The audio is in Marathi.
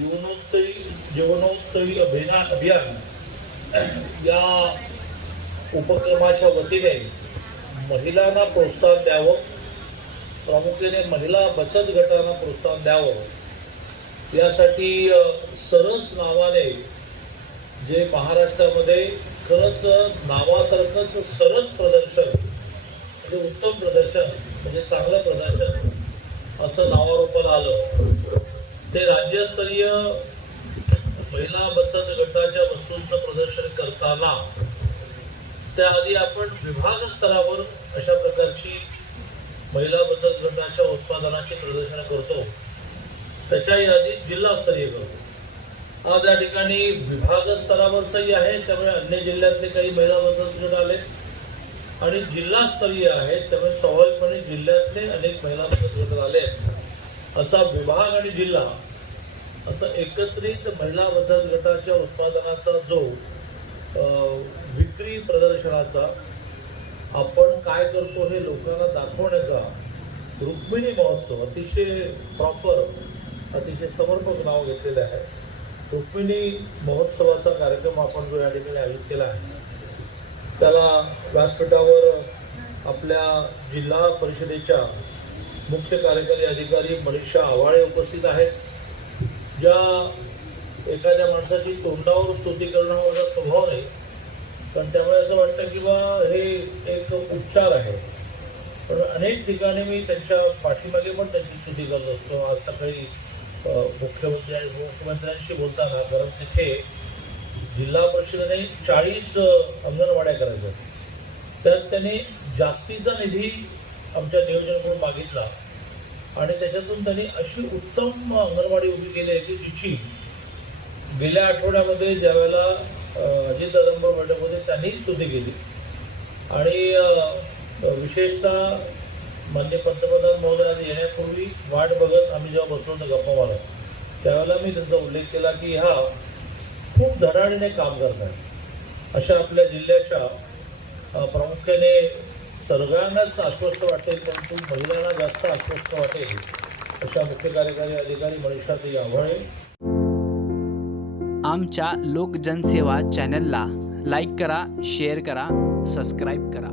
जीवनोत्तरी अभियान या उपक्रमाच्या वतीने महिलांना प्रोत्साहन द्यावं, प्रामुख्याने महिला बचत गटांना प्रोत्साहन द्यावं यासाठी सरस नावाने जे महाराष्ट्रामध्ये खरंच नावासारखंच सरस प्रदर्शन म्हणजे उत्तम प्रदर्शन म्हणजे चांगलं प्रदर्शन असं नावारूपाला आलं ते राज्यस्तरीय महिला बचत गटाच्या वस्तूंचं प्रदर्शन करताना त्याआधी आपण विभाग स्तरावर अशा प्रकारची महिला बचत गटाच्या उत्पादनाची प्रदर्शन करतो, त्याच्या यादी जिल्हास्तरीय करतो। आज या ठिकाणी विभाग स्तरावरचंही आहे, त्यामुळे अन्य जिल्ह्यातले काही महिला बचत गट आले आणि जिल्हास्तरीय आहेत, त्यामुळे स्वाभाविकपणे जिल्ह्यातले अनेक महिला बचत गट आले। असा विभाग आणि जिल्हा असं एकत्रित महिला बचत गटाच्या उत्पादनाचा जो विक्री प्रदर्शनाचा आपण काय करतो हे लोकांना दाखवण्याचा रुक्मिणी महोत्सव अतिशय प्रॉपर अतिशय समर्पक नाव घेतलेलं आहे। रुक्मिणी महोत्सवाचा कार्यक्रम आपण जो या ठिकाणी आयोजित केला आहे त्याला व्यासपीठावर आपल्या जिल्हा परिषदेच्या मुख्य कार्यकारी अधिकारी मनीषा आवाळे उपस्थित आहेत, ज्या एखाद्या माणसाची तोंडावर स्तुती करणं माझा स्वभाव नाही, पण त्यामुळे असं वाटतं की बा हे एक उपचार आहे, पण अनेक ठिकाणी मी त्यांच्या पाठीमागे पण त्यांची स्तुती करत असतो। आज सकाळी मुख्यमंत्र्यांशी बोलताना, कारण तिथे जिल्हा परिषदेने 40 अंगणवाड्या करायच्या, त्यात त्यांनी जास्तीचा निधी आमच्या नियोजनाकडून मागितला आणि त्याच्यातून त्यांनी अशी उत्तम अंगणवाडी उभी केली आहे की जिची गेल्या आठवड्यामध्ये ज्यावेळेला अजितदादांबरोबर बैठकमध्ये त्यांनी स्तुती केली आणि विशेषतः माननीय पंतप्रधान महोदयांनी येण्यापूर्वी वाट बघत आम्ही जेव्हा बसलो होतो गप्पा मारत त्यावेळेला मी त्यांचा उल्लेख केला की ह्या खूप धडाडीने काम करतात। अशा आपल्या जिल्ह्याच्या प्रामुख्याने सगळ्यांनाच आश्वस्त वाटेल, परंतु महिलांना जास्त आश्वस्त वाटेल अशा मुख्य कार्यकारी अधिकारी मनीषा आव्हाळे आमच्या लोक जनसेवा चॅनलला लाईक करा, शेअर करा, सबस्क्राईब करा।